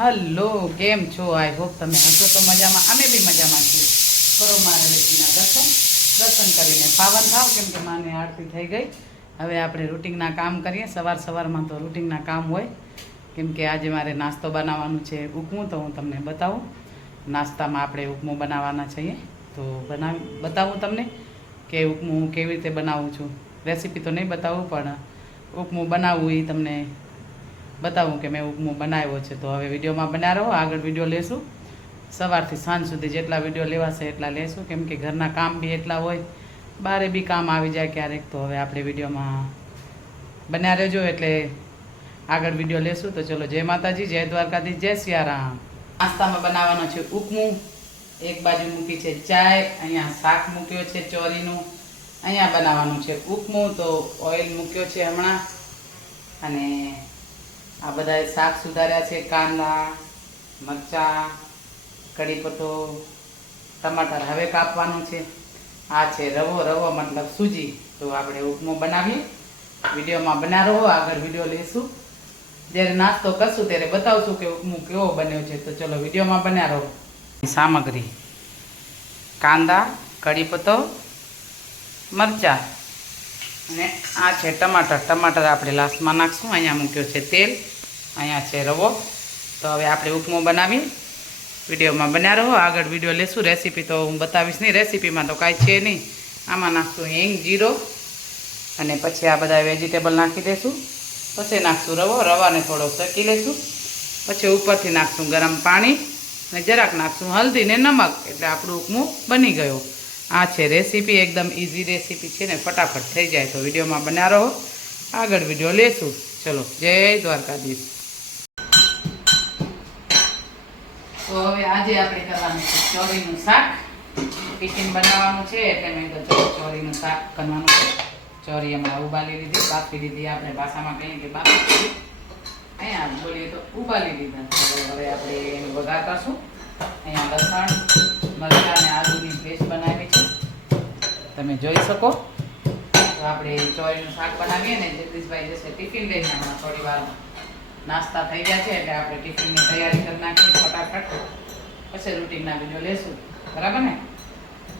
Hello, કેમ છો? I hope તમે હશો તો મજામાં. અમે બી મજામાં છીએ. કરો મારે રેતીના દર્શન કરીને પાવન થાવ, કેમ કે માને આરતી થઈ ગઈ. હવે આપણે રૂટિનના કામ કરીએ. સવારમાં તો રૂટિનના કામ હોય, કેમ કે આજે મારે નાસ્તો બનાવવાનું છે ઉપમું. તો હું તમને બતાવું. નાસ્તામાં આપણે ઉપમું બનાવવાના છીએ, તો બતાવું તમને કે ઉપમું કેવી રીતે બનાવું છું. રેસીપી તો નહીં બતાવું, પણ ઉપમું બનાવવું એ તમને બતાવું કે મેં ઉપમું બનાવ્યો છે. તો હવે વિડીયોમાં બન્યા રહો, આગળ વિડીયો લેશું. સવારથી સાંજ સુધી જેટલા વિડીયો લેવાશે એટલા લેશું, કેમ કે ઘરના કામ બી એટલા હોય, બારે બી કામ આવી જાય ક્યારેક. તો હવે આપણે વિડીયોમાં બન્યા રહેજો, એટલે આગળ વિડીયો લેશું. તો ચલો, જય માતાજી, જય દ્વારકાધીશ, જય સિયારામ. નાસ્તામાં બનાવવાનો છે ઉપમું. એક બાજુ મૂકી છે ચાય, અહીંયા શાક મૂક્યો છે ચોરીનું. અહીંયા બનાવવાનું છે ઉપમું. તો ઓઇલ મૂક્યો છે હમણાં, અને આ બધા શાક સુધાર્યા છે. કાંદા, મરચાં, કઢીપત્તો, ટમાટર હવે કાપવાનું છે. આ છે રવો મતલબ સૂજી. તો આપણે ઉપમો બનાવીએ. વિડીયોમાં બના રહો, આગળ વિડીયો લઈશું. જ્યારે નાસ્તો કરશું ત્યારે બતાવશું કે ઉપમો કેવો બન્યો છે. તો ચલો, વિડીયોમાં બન્યા રહો. સામગ્રી: કાંદા, કઢીપત્તો, મરચાં, અને આ છે ટમાટર આપણે લાસ્ટમાં નાખશું. અહીંયા મૂક્યો છે તેલ, અહીંયા છે રવો. તો હવે આપણે ઉપમો બનાવીએ. વિડીયોમાં બન્યા રહો, આગળ વિડીયો લેશું. રેસીપી તો હું બતાવીશ નહીં, રેસીપીમાં તો કાંઈ છે નહીં. આમાં નાખશું હિંગ, જીરો, અને પછી આ બધા વેજીટેબલ નાખી દઈશું. પછી નાખશું રવાને થોડો શેકી લઈશું. પછી ઉપરથી નાખશું ગરમ પાણી, અને જરાક નાખશું હલ્દી ને નમક. એટલે આપણું ઉપમું બની ગયું. આ છે રેસીપી, એકદમ ઇઝી રેસીપી છે ને, ફટાફટ થઈ જાય. તો વિડીયોમાં બન્યા રહો, આગળ વિડીયો લેશું. ચલો, જય દ્વારકાધીશ. તો હવે આજે આપણે કરવાનું છે ચોરીનું શાક. ટિફિન બનાવવાનું છે, એટલે મેં તો ચોરીનું શાક કરવાનું છે. ચોરી હમણાં ઉબાલી લીધી, બાફી લીધી. આપણે ભાષામાં કહીએ કે બાફી લીધી, અહીંયા બોલીએ તો ઉબાલી લીધા. તો હવે આપણે એનો વઘાર કરશું. અહીંયા લસણ, મરચાં અને આદુની પેસ્ટ બનાવી છે, તમે જોઈ શકો. તો આપણે ચોરીનું શાક બનાવીએ ને, જગદીશભાઈ જશે ટિફિન લઈને હમણાં થોડી વારમાં. નાસ્તા થઈ ગયા છે, એટલે આપણે ટિફિનની તૈયારી કરી નાખીએ ફટાફટ. પછી રૂટિનના વિડીયો લેશું, બરાબર ને?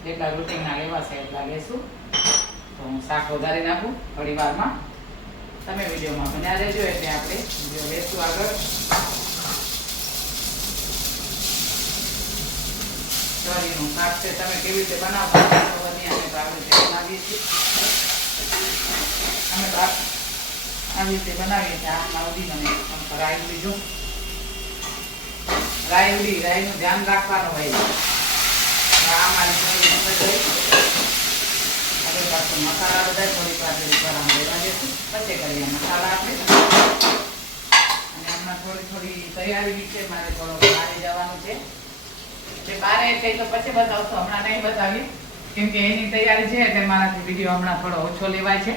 જેટલા રૂટિનના લેવાશે એટલા લેશું. તો હું શાક વધારી નાખું થોડી વારમાં. તમે વિડીયોમાં બન્યા રહેજો, એટલે આપણે વિડીયો લેશું આગળ. ચોરીનું શાક છે, તમે કેવી રીતે બનાવતા ખબર નહીં. અમે તો આવી રીતે બનાવીએ છીએ. અમે તો આવી રીતે બનાવીએ છીએ. આમાં ઉડી મને રાઈ લીધું. રાઈનું ધ્યાન રાખવાનું હોય. આ મારી ચોરી હવે પાછું મસાલા બધા થોડીક વાર ગરમ લેવા દઈશું. પછી કરીએ મસાલા આપણે. અને હમણાં થોડી તૈયારી છે. મારે થોડો બહાર જવાનું છે. બારે એટલે તો પછી બતાવશો, હમણાં નહીં બતાવીએ, કેમ કે એની તૈયારી છે. એટલે મારાથી વિડીયો હમણાં થોડો ઓછો લેવાય છે.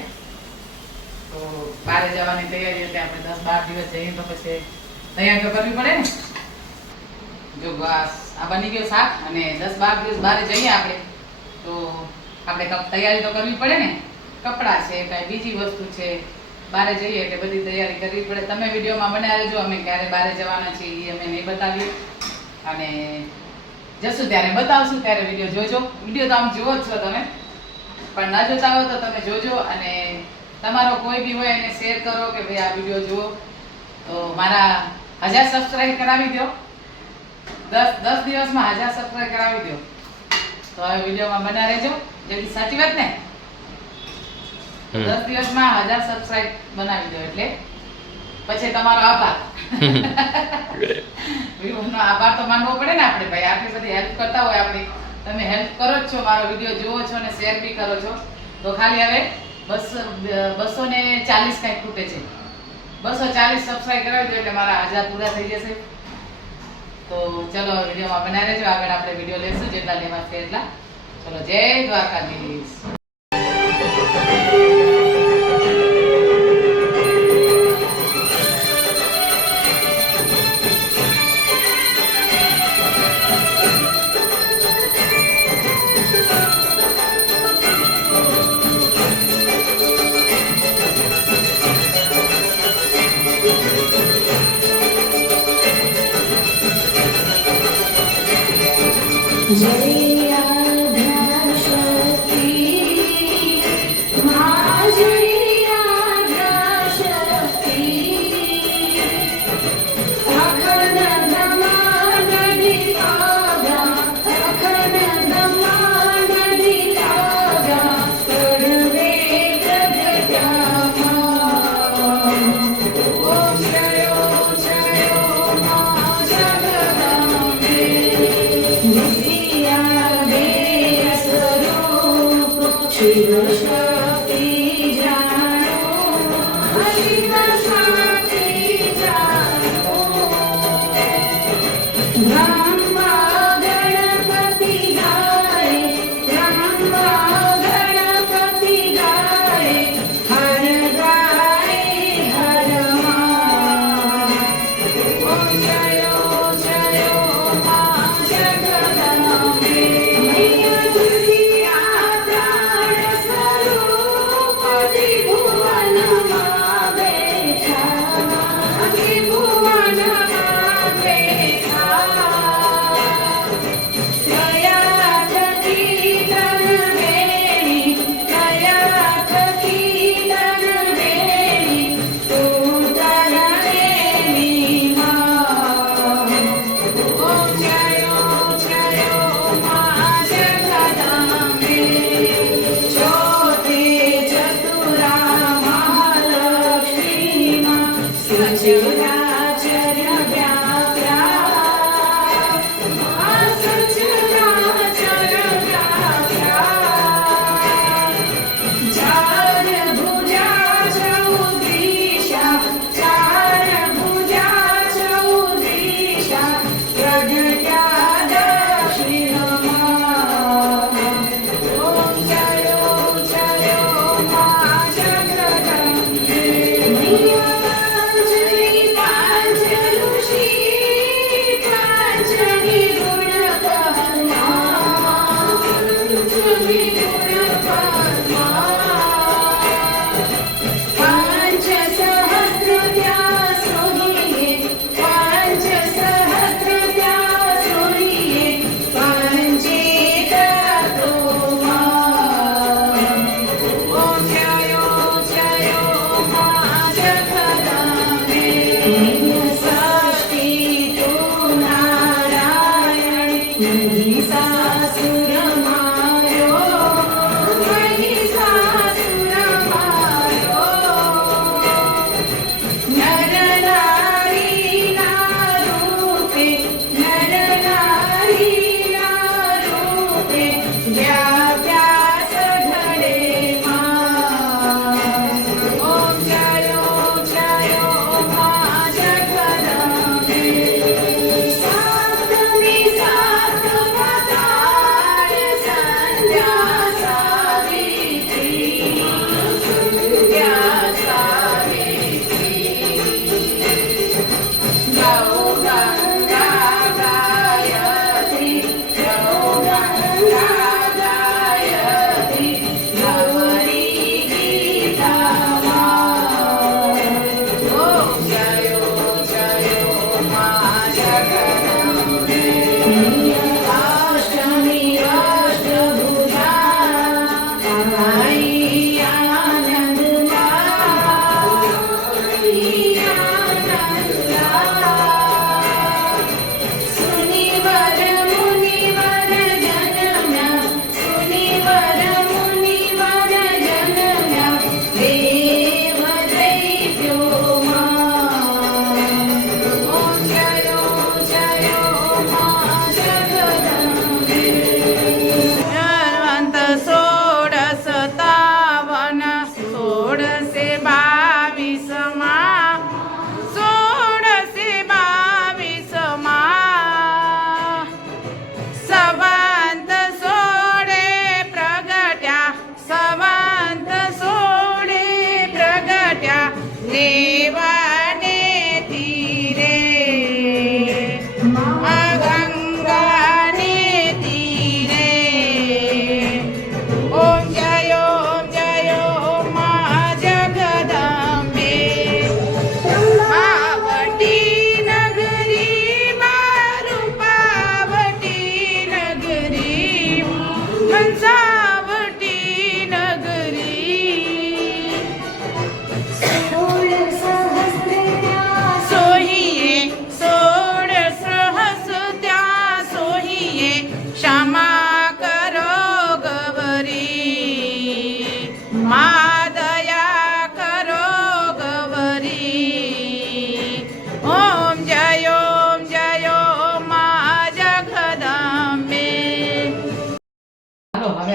તો બહાર જવાની તૈયારી, એટલે આપણે 10-12 દિવસ જઈએ તો પછી તૈયાર તો કરવી પડે ને. જો આ બની ગયો શાક, અને 10-12 દિવસ બહાર જઈએ આપણે, તો આપણે તૈયારી તો કરવી પડે ને. કપડાં છે, કાંઈ બીજી વસ્તુ છે, બહાર જઈએ એટલે બધી તૈયારી કરવી પડે. તમે વિડીયોમાં બન્યા રહેજો. અમે ક્યારે બહાર જવાના છીએ એ અમે નહીં બતાવીએ, અને જશું ત્યારે બતાવશું. ત્યારે વિડીયો જોજો. વિડીયો તો આમ જુઓ જ છો તમે, પણ ના જોતા હો તો તમે જોજો. અને તમારો કોઈ બી હોય એને શેર કરો કે ભાઈ આ વિડીયો જુઓ. તો મારા 1000 સબસ્ક્રાઈબ કરાવી દો. 10 દિવસમાં 1000 સબસ્ક્રાઈબ કરાવી દો. તો હવે વિડીયોમાં બન્યા રહેજો. જેથી સાચી વાત ને, 10 દિવસમાં 1000 સબસ્ક્રાઈબ બનાવી દો, એટલે પછી તમારો આભાર. વિડીયોનો આભાર તો માનવો પડે ને આપણે. ભાઈ આટલી બધી હેલ્પ કરતા હોય આપણી, તમે હેલ્પ કરો જ છો, મારો વિડીયો જુઓ છો ને શેર બી કરો છો. તો ખાલી હવે 240 કંઈક ખૂટે છે. 240 સબસ્ક્રાઈબ કરાવી દો, એટલે મારા 1000 પૂરા થઈ જશે. તો ચલો, વિડીયોમાં બનાવી રહેજો. આગળ આપણે વિડીયો લેશું, જેટલા લેવાશે એટલા. ચલો, જય દ્વારકાધીશ.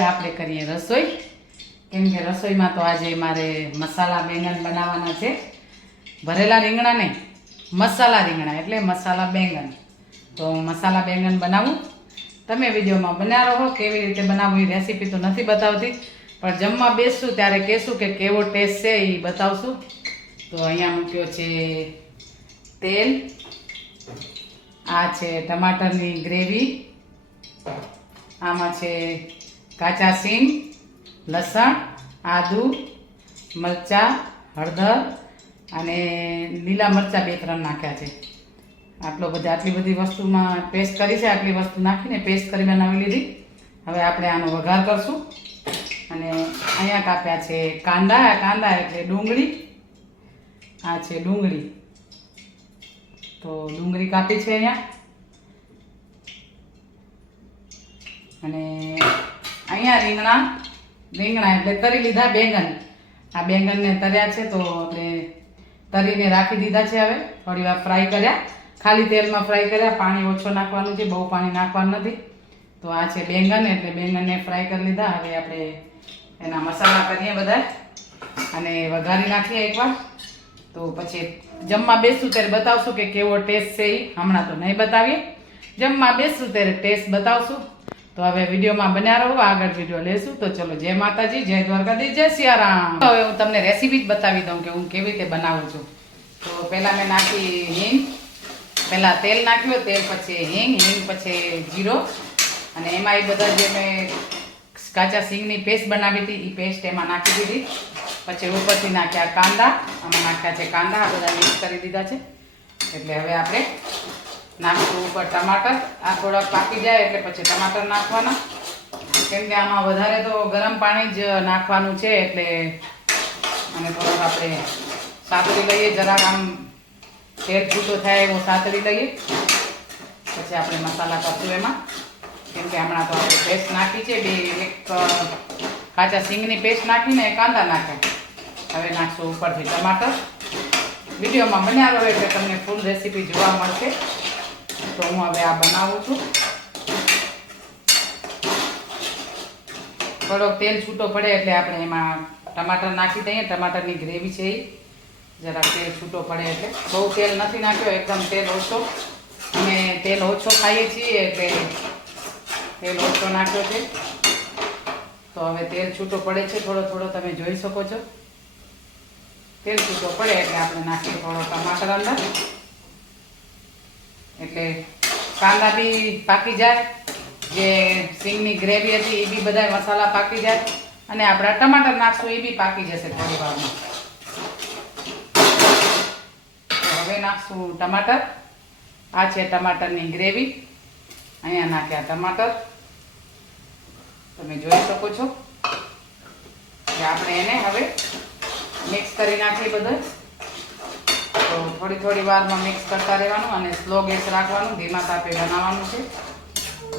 હવે આપણે કરીએ રસોઈ. કેમ કે રસોઈમાં તો આજે મારે મસાલા બેંગન બનાવવાના છે. ભરેલા રીંગણા નહીં, મસાલા રીંગણા એટલે મસાલા બેંગન. તો મસાલા બેંગન બનાવું. તમે વિડીયોમાં બનાવો રહો. કેવી રીતે બનાવવું એ રેસીપી તો નથી બતાવતી, પણ જમવા બેસશું ત્યારે કહેશું કે કેવો ટેસ્ટ છે એ બતાવશું. તો અહીંયા મૂક્યો છે તેલ, આ છે ટમાટરની ગ્રેવી, આમાં છે કાચા સિંગ, લસણ, આદુ, મરચાં, હળદર અને લીલા મરચાં 2-3 નાખ્યા છે. આટલી બધી વસ્તુમાં પેસ્ટ કરી છે. આટલી વસ્તુ નાખીને પેસ્ટ કરી બનાવી લીધી. હવે આપણે આનો વઘાર કરશું. અને અહીંયા કાપ્યા છે કાંદા એટલે ડુંગળી. આ છે ડુંગળી, તો ડુંગળી કાપી છે અહીંયા. અને અહીંયા રીંગણા એટલે તરી લીધા બેંગન. આ બેંગનને તર્યા છે, તો આપણે તરીને રાખી દીધા છે. હવે થોડી વાર ફ્રાય કર્યા, ખાલી તેલમાં ફ્રાય કર્યા. પાણી ઓછો નાખવાનું છે, બહુ પાણી નાખવાનું નથી. તો આ છે બેંગન, એટલે બેંગનને ફ્રાય કરી લીધા. હવે આપણે એના મસાલા કરીએ બધા અને વઘારી નાખીએ એકવાર. તો પછી જમવા બેસશું ત્યારે બતાવશું કે કેવો ટેસ્ટ છે. એ હમણાં તો નહીં બતાવીએ, જમવા બેસશું ત્યારે ટેસ્ટ બતાવશું. તો હવે વિડીયોમાં બન્યા રહો, આગળ વિડીયો લેશું. તો ચલો, જય માતાજી, જય દ્વારકાધીશ, જય સિયારામ. હવે હું તમને રેસીપી જ બતાવી દઉં કે હું કેવી રીતે બનાવું છું. તો પહેલાં મેં નાખી હિંગ. પહેલાં તેલ નાખ્યું, તેલ પછી હિંગ પછી જીરો. અને એમાં એ બધા જે મેં કાચા સિંગની પેસ્ટ બનાવી હતી એ પેસ્ટ એમાં નાખી દીધી. પછી ઉપરથી નાખ્યા કાંદા, આમાં નાખ્યા છે કાંદા. આ બધા મિક્સ કરી દીધા છે. એટલે હવે આપણે નાખશું ઉપર ટમાટર. આ થોડાક પાકી જાય એટલે પછી ટમાટર નાખવાના. કેમ કે આમાં વધારે તો ગરમ પાણી જ નાખવાનું છે. એટલે અને થોડોક આપણે સાતળી લઈએ, જરાક આમ તેલ છૂટો થાય એવો સાતળી લઈએ. પછી આપણે મસાલા કરશું એમાં. કેમ કે હમણાં તો આપણે પેસ્ટ નાખી છે, એક કાચા સિંગની પેસ્ટ નાખીને કાંદા નાખ્યા. હવે નાખશું ઉપરથી ટમાટર. વિડીયોમાં બન્યા રહો એટલે તમને ફૂલ રેસીપી જોવા મળશે. તો હું હવે આ બનાવું છું. થોડોક તેલ છૂટો પડે એટલે આપણે એમાં ટમાટર નાખી દઈએ. ટમાટરની ગ્રેવી છે એ જરાક તેલ છૂટો પડે એટલે. બહુ તેલ નથી નાખ્યો, એકદમ તેલ ઓછો. અને તેલ ઓછો ખાઈએ છીએ એટલે તેલ ઓછો નાખ્યો છે. તો હવે તેલ છૂટો પડે છે, થોડો તમે જોઈ શકો છો. તેલ છૂટો પડે એટલે આપણે નાખીએ થોડો ટમાટર અંદર. એટલે કાંદા બી પાકી જાય, જે સિંગની ગ્રેવી હતી એ બી બધા મસાલા પાકી જાય, અને આપણા ટમાટર નાખશું એ બી પાકી જશે થોડી વારમાં. હવે નાખશું ટમાટર. આ છે ટમાટરની ગ્રેવી. અહીંયા નાખ્યા ટમાટર. તમે જોઈ શકો છો કે આપણે એને હવે મિક્સ કરી નાખીએ બધું. તો થોડી વારમાં મિક્સ કરતા રહેવાનું અને સ્લો ગેસ રાખવાનું, ધીમા તાપે બનાવવાનું છે.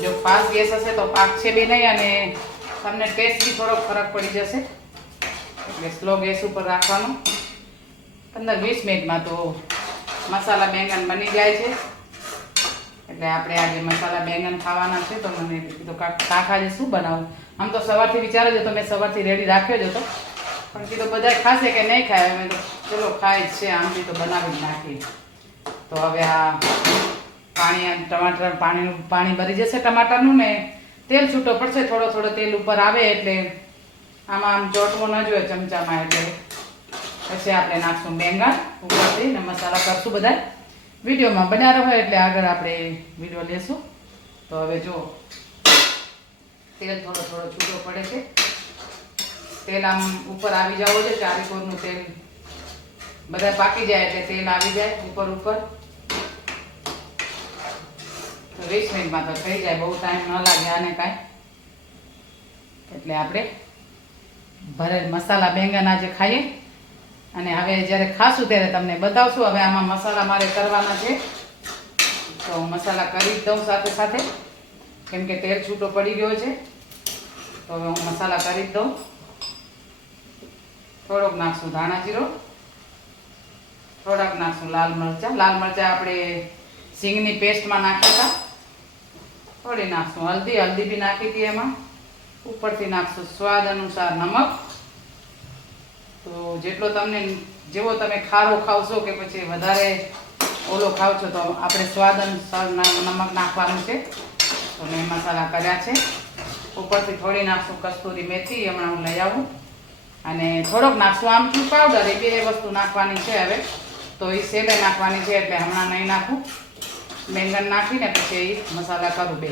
જો ફાસ્ટ ગેસ હશે તો પાકશે બી નહીં અને તમને ટેસ્ટ બી થોડોક ફરક પડી જશે. એટલે સ્લો ગેસ ઉપર રાખવાનું. 15-20 મિનિટમાં તો મસાલા બેંગન બની જાય છે. એટલે આપણે આજે મસાલા બેંગન ખાવાના છે. તો મને કીધું કાકા આજે શું બનાવું. આમ તો સવારથી વિચાર જ હતો, મેં સવારથી રેડી રાખ્યો જ હતો, પણ કીધું બધા ખાશે કે નહીં ખાય. મેં તો ચલો ખાય જ છે, આમથી તો બનાવી જ નાખીએ. તો હવે આ પાણી ભરી જશે ટમાટરનું ને તેલ છૂટો પડશે. થોડો તેલ ઉપર આવે એટલે આમાં આમ ચોટવું ન જોઈએ ચમચામાં. એટલે પછી આપણે નાખશું બેંગન ઉપરથી ને મસાલા કરશું બધા. વિડીયોમાં બન્યા રહો એટલે આગળ આપણે વિડીયો લેશું. તો હવે જો તેલ થોડો છૂટો પડે છે. તેલ આમ ઉપર આવી જવું છે, ચારેકોરનું તેલ બધા પાકી જાય એટલે તેલ આવી જાય ઉપર. તો 20 મિનિટમાં તો થઈ જાય, બહુ ટાઈમ ન લાગે આને કાંઈ. એટલે આપણે ભરેલ મસાલા બેંગન આજે ખાઈએ. અને હવે જ્યારે ખાશું ત્યારે તમને બતાવશું. હવે આમાં મસાલા મારે કરવાના છે, તો હું મસાલા કરી જ દઉં સાથે, કેમ કે તેલ છૂટો પડી ગયો છે. તો હવે હું મસાલા કરી જ દઉં. થોડોક નાખશું ધાણા જીરો, થોડાક નાખશું લાલ મરચાં આપણે સિંગની પેસ્ટમાં નાખ્યા હતા. થોડી નાખશું હલ્દી બી નાખી હતી એમાં. ઉપરથી નાખશું સ્વાદ અનુસાર નમક. તો જેટલો જેવો તમે ખારો ખાવશો કે પછી વધારે ઓલો ખાવ છો તો આપણે સ્વાદ અનુસાર નમક નાખવાનું છે. તો મેં મસાલા કર્યા છે. ઉપરથી થોડી નાખશું કસ્તુરી મેથી, હમણાં હું લઈ આવું. અને થોડોક નાખશું આમચૂર પાવડર, એ બે વસ્તુ નાખવાની છે હવે. તો એ સેલે નાખવાની છે એટલે હમણાં નહીં નાખું. બેંગન નાખીને પછી એ મસાલા કરું બે.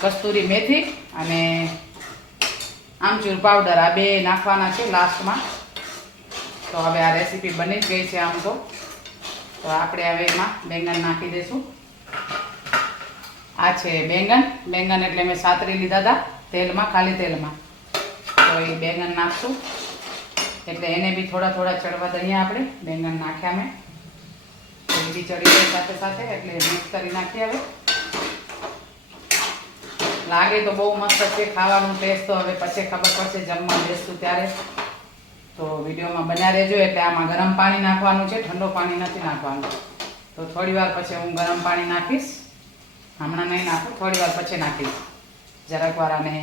કસ્તુરી મેથી અને આમચૂર પાવડર આ બે નાખવાના છે લાસ્ટમાં. તો હવે આ રેસીપી બની જ ગઈ છે આમ તો આપણે હવે એમાં બેંગન નાખી દઈશું. આ છે બેંગન એટલે મેં સાતરી લીધા હતા તેલમાં, ખાલી તેલમાં. તો એ બેંગન નાખશું એટલે એને બી થોડા થોડા ચડવા દઈએ આપણે. બેંગન નાખ્યા મેં તો એ બી ચડી જાય સાથે સાથે એટલે મિક્સ કરી નાખીએ. હવે લાગે તો બહુ મસ્ત છે ખાવાનું, ટેસ્ટ તો હવે પછી ખબર પડશે જમવા બેસશું ત્યારે. તો વિડીયોમાં બન્યા રહેજો. એટલે આમાં ગરમ પાણી નાખવાનું છે, ઠંડો પાણી નથી નાખવાનું. તો થોડી વાર પછી હું ગરમ પાણી નાખીશ, હમણાં નહીં નાખું, થોડી વાર પછી નાખીશ. જરાક વાર આને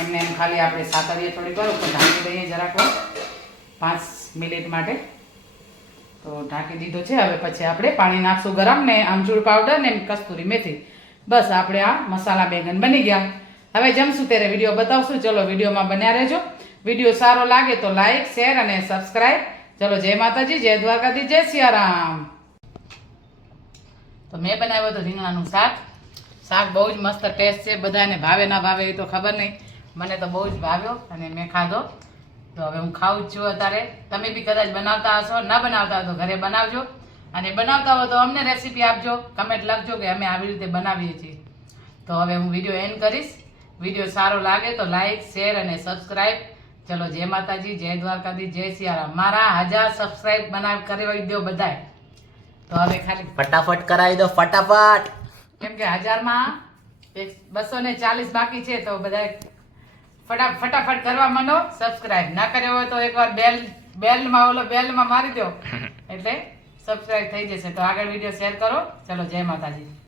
એમને એમ ખાલી આપણે સાતરીએ થોડીક વાર ઉપર ઢાંકી દઈએ જરાક વાર 5 મિનિટ માટે. તો ઢાંકી દીધું છે. હવે પછી આપણે પાણી નાખશું ગરમ ને આમચૂર પાવડર ને કસ્તુરી મેથી. બસ આપણે આ મસાલા બેંગન બની ગયા. હવે જમશું ત્યારે વિડીયો બતાવશું. ચલો વિડીયોમાં બન્યા રહેજો. વિડીયો સારો લાગે તો લાઈક, શેર અને સબસ્ક્રાઈબ. ચલો જય માતાજી, જય દ્વારકાધીશ, જય સિયારામ. તો મેં બનાવ્યું હતું રીંગણાનું શાક. શાક બહુ જ મસ્ત ટેસ્ટ છે. બધાને ભાવે ના ભાવે એ તો ખબર નહીં, મને તો બહુ જ ભાવ્યો અને મેં ખાધો. તો હવે હું ખાઉં જ છું અત્યારે. તમે બી કદાચ બનાવતા હશો, ના બનાવતા હો તો ઘરે બનાવજો. અને બનાવતા હો તો અમને રેસીપી આપજો, કમેન્ટ લખજો કે અમે આવી રીતે બનાવીએ છીએ. તો હવે હું વિડીયો એન્ડ કરીશ. વિડીયો સારો લાગે તો લાઈક, શેર અને સબસ્ક્રાઈબ. ચલો જય માતાજી, જય દ્વારકાધીશ, જય સિયારામ. મારા 1000 સબસ્ક્રાઈબ કરાવી દો બધાય. તો હવે ખાલી ફટાફટ કરાવી દો, ફટાફટ. કેમ કે 1000માં 240 બાકી છે. તો બધા ફટાફટ કરવા માંડો. સબસ્ક્રાઇબ ના કર્યો હોય તો એકવાર બેલમાં મારી દો એટલે સબસ્ક્રાઇબ થઈ જશે. તો આગળ વિડીયો શેર કરો. ચલો જય માતાજી.